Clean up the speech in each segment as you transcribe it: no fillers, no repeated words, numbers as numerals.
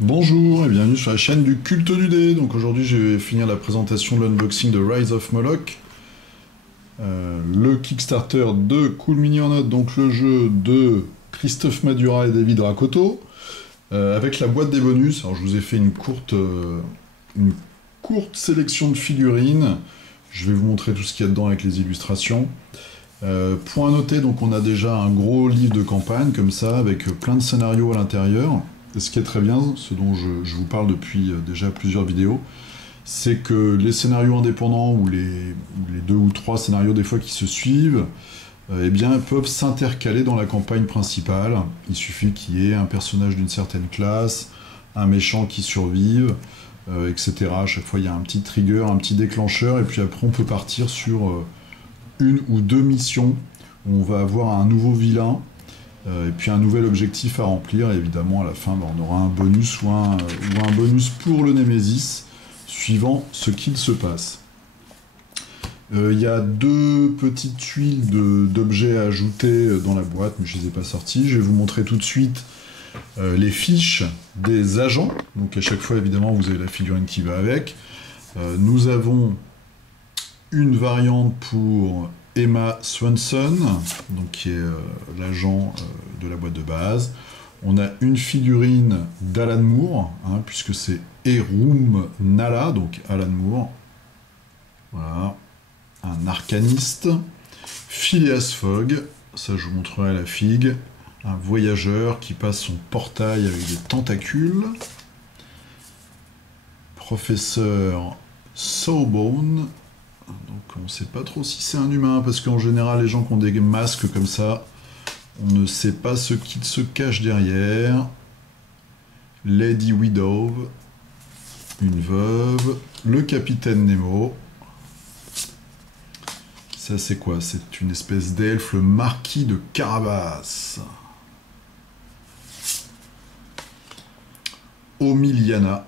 Bonjour et bienvenue sur la chaîne du culte du dé. Donc aujourd'hui je vais finir la présentation de l'unboxing de Rise of Moloch. Le Kickstarter de Cool Mini or Not, donc le jeu de Christophe Madura et David Rakoto, avec la boîte des bonus. Alors je vous ai fait une courte sélection de figurines. Je vais vous montrer tout ce qu'il y a dedans avec les illustrations. Point à noter, donc on a déjà un gros livre de campagne comme ça, avec plein de scénarios à l'intérieur. Et ce qui est très bien, ce dont je vous parle depuis déjà plusieurs vidéos, c'est que les scénarios indépendants ou les 2 ou 3 scénarios des fois qui se suivent, eh bien, peuvent s'intercaler dans la campagne principale. Il suffit qu'il y ait un personnage d'une certaine classe, un méchant qui survive, etc. À chaque fois, il y a un petit trigger, un petit déclencheur, et puis après, on peut partir sur 1 ou 2 missions où on va avoir un nouveau vilain, et puis un nouvel objectif à remplir, et évidemment à la fin on aura un bonus ou un bonus pour le Némésis, suivant ce qu'il se passe. Il y a 2 petites tuiles d'objets à ajouter dans la boîte, mais je ne les ai pas sorties. Je vais vous montrer tout de suite les fiches des agents. Donc à chaque fois évidemment vous avez la figurine qui va avec. Nous avons une variante pour Emma Swanson, donc qui est l'agent de la boîte de base. On a une figurine d'Alan Moore, puisque c'est Erum Nala, donc Alan Moore. Voilà, un arcaniste. Phileas Fogg, ça je vous montrerai la figue. Un voyageur qui passe son portail avec des tentacules. Professeur Sawbone. Donc on ne sait pas trop si c'est un humain, parce qu'en général les gens qui ont des masques comme ça, on ne sait pas ce qu'il se cache derrière. Lady Widow, une veuve. Le capitaine Nemo. Ça c'est quoi? C'est une espèce d'elfe, le marquis de Carabas. Omiliana.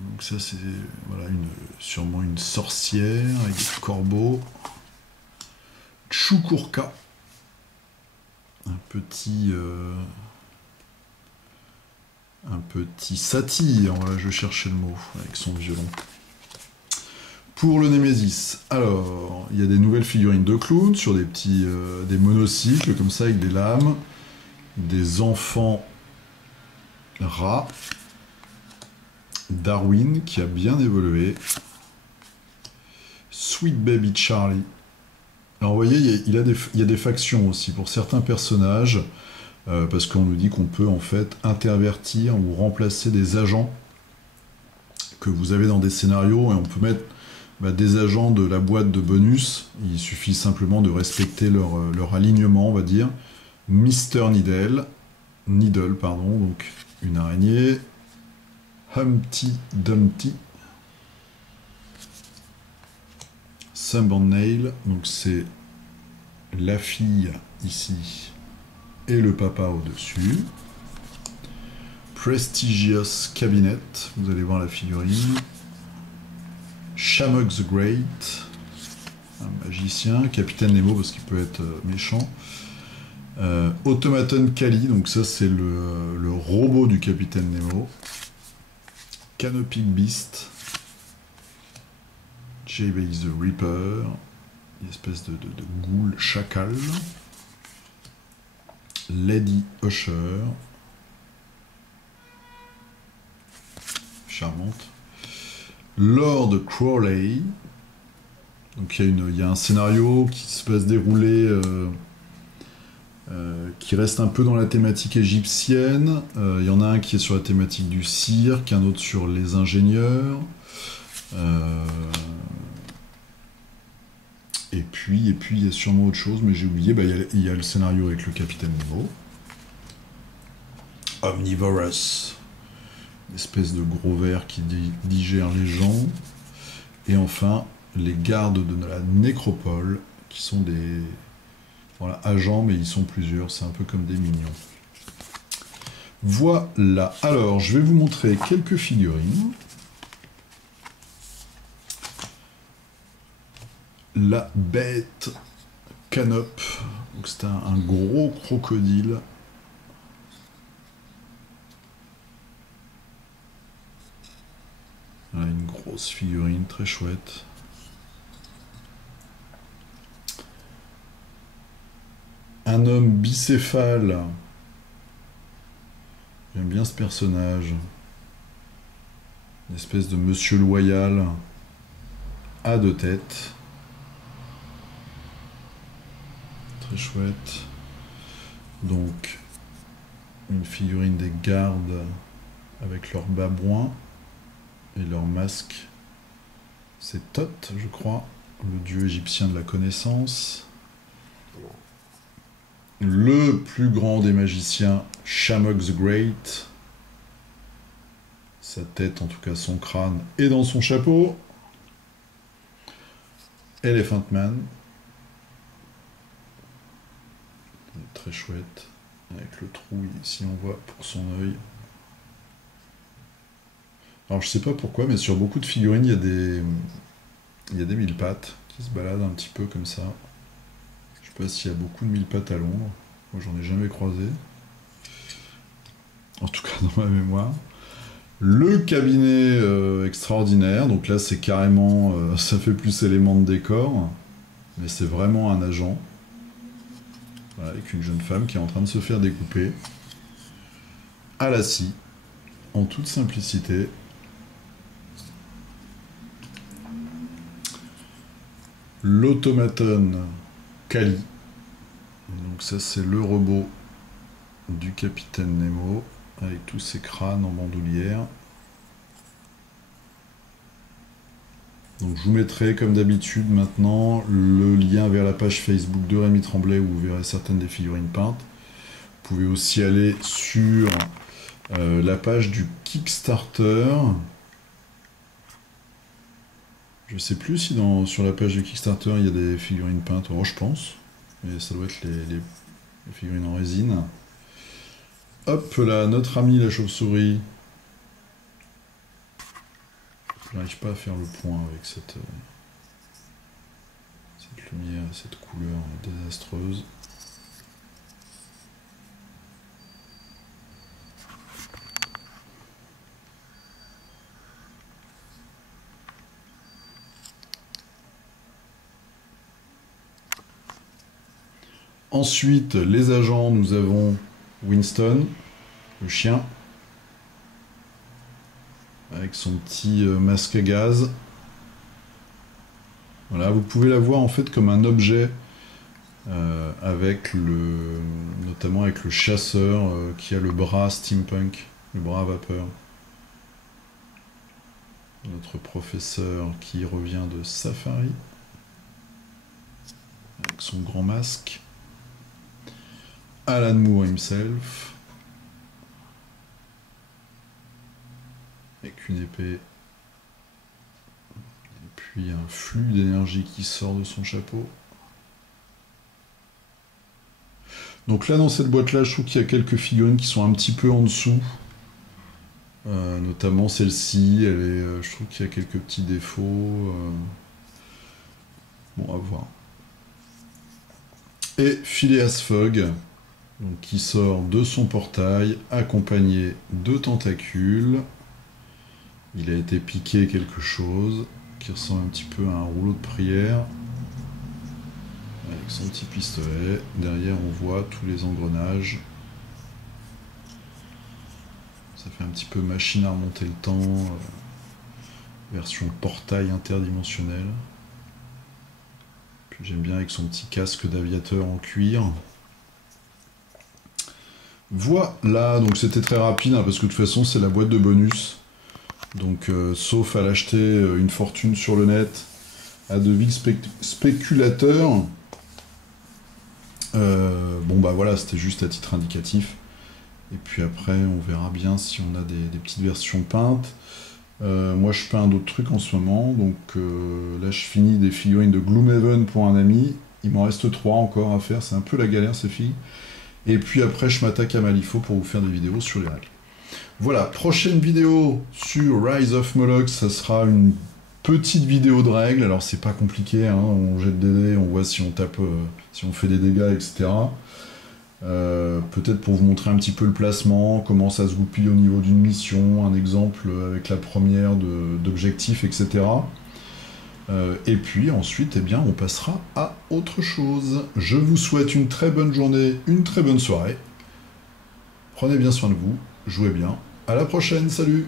Donc ça c'est voilà, sûrement une sorcière avec des corbeaux. Chukurka, un petit satyre, voilà, je cherchais le mot, avec son violon. Pour le Némésis, alors il y a des nouvelles figurines de clowns sur des petits des monocycles comme ça avec des lames, des enfants rats. Darwin, qui a bien évolué. Sweet Baby Charlie. Alors vous voyez, il y a des factions aussi pour certains personnages, parce qu'on nous dit qu'on peut en fait intervertir ou remplacer des agents que vous avez dans des scénarios, et on peut mettre des agents de la boîte de bonus. Il suffit simplement de respecter leur alignement, on va dire. Mr. Needle, pardon, donc une araignée. Humpty Dumpty. Thumbnail, donc c'est la fille ici et le papa au-dessus. Prestigious Cabinet, vous allez voir la figurine. Shamrock the Great, un magicien. Capitaine Nemo parce qu'il peut être méchant. Automaton Kali, donc ça c'est le robot du Capitaine Nemo. Canopic Beast, J.B. the Reaper, une espèce de ghoul chacal, Lady Usher, charmante, Lord Crowley, donc il y a un scénario qui va se dérouler, qui reste un peu dans la thématique égyptienne. Il y en a un qui est sur la thématique du cirque, un autre sur les ingénieurs. Et puis il y a sûrement autre chose, mais j'ai oublié. Il y a le scénario avec le capitaine Nemo. Omnivorous, une espèce de gros ver qui digère les gens. Et enfin, les gardes de la nécropole, qui sont des... Voilà, agents, mais ils sont plusieurs, c'est un peu comme des minions. Voilà, alors je vais vous montrer quelques figurines. La bête Canop, donc c'est un gros crocodile Grosse figurine, très chouette. Un homme bicéphale. J'aime bien ce personnage. Une espèce de monsieur loyal à 2 têtes. Très chouette. Donc, une figurine des gardes avec leur babouin et leur masque. C'est Thoth, je crois, le dieu égyptien de la connaissance. Le plus grand des magiciens, Shamox the Great. Sa tête, en tout cas son crâne, est dans son chapeau. Elephant Man. Très chouette. Avec le trou ici, on voit pour son œil. Alors je sais pas pourquoi, mais sur beaucoup de figurines, il y a des mille pattes qui se baladent un petit peu comme ça. Je sais pas s'il y a beaucoup de mille pattes à Londres. Moi, j'en ai jamais croisé. En tout cas, dans ma mémoire. Le cabinet extraordinaire. Donc là, c'est carrément... ça fait plus élément de décor. Mais c'est vraiment un agent. Voilà, avec une jeune femme qui est en train de se faire découper. À la scie. En toute simplicité. L'automaton Kali. Donc ça c'est le robot du capitaine Nemo avec tous ses crânes en bandoulière. Donc je vous mettrai comme d'habitude maintenant le lien vers la page Facebook de Rémi Tremblay où vous verrez certaines des figurines peintes. Vous pouvez aussi aller sur la page du Kickstarter. Je sais plus si sur la page du Kickstarter il y a des figurines peintes. Oh, je pense. Mais ça doit être les figurines en résine. Hop là, notre ami la chauve-souris. Je n'arrive pas à faire le point avec cette lumière, cette couleur désastreuse. Ensuite, les agents, nous avons Winston, le chien, avec son petit masque à gaz. Voilà, vous pouvez la voir en fait comme un objet, notamment avec le chasseur qui a le bras steampunk, le bras à vapeur. Notre professeur qui revient de Safari, avec son grand masque. Alan Moore himself, avec une épée, et puis un flux d'énergie qui sort de son chapeau. Donc là, dans cette boîte-là, je trouve qu'il y a quelques figurines qui sont un petit peu en dessous, notamment celle-ci, je trouve qu'il y a quelques petits défauts. Bon, à voir. Et Phileas Fogg, donc, qui sort de son portail, accompagné de tentacules. Il a été piqué quelque chose, qui ressemble un petit peu à un rouleau de prière. Avec son petit pistolet. Derrière, on voit tous les engrenages. Ça fait un petit peu machine à remonter le temps. Version portail interdimensionnel. Puis j'aime bien avec son petit casque d'aviateur en cuir. Voilà, donc c'était très rapide, hein, parce que de toute façon c'est la boîte de bonus. Donc sauf à l'acheter une fortune sur le net à de vils spéculateurs. Bon bah voilà, c'était juste à titre indicatif. Et puis après on verra bien si on a des petites versions peintes. Moi je peins d'autres trucs en ce moment, donc là je finis des figurines de Gloomhaven pour un ami. Il m'en reste 3 encore à faire, c'est un peu la galère ces filles. Et puis après, je m'attaque à Malifaux pour vous faire des vidéos sur les règles. Voilà, prochaine vidéo sur Rise of Moloch, ça sera une petite vidéo de règles. Alors c'est pas compliqué, hein, on jette des dés, on voit si on tape, si on fait des dégâts, etc. peut-être pour vous montrer un petit peu le placement, comment ça se goupille au niveau d'une mission, un exemple avec la première d'objectifs, etc. Et puis ensuite, eh bien, on passera à autre chose. Je vous souhaite une très bonne journée, une très bonne soirée. Prenez bien soin de vous, jouez bien. À la prochaine, salut!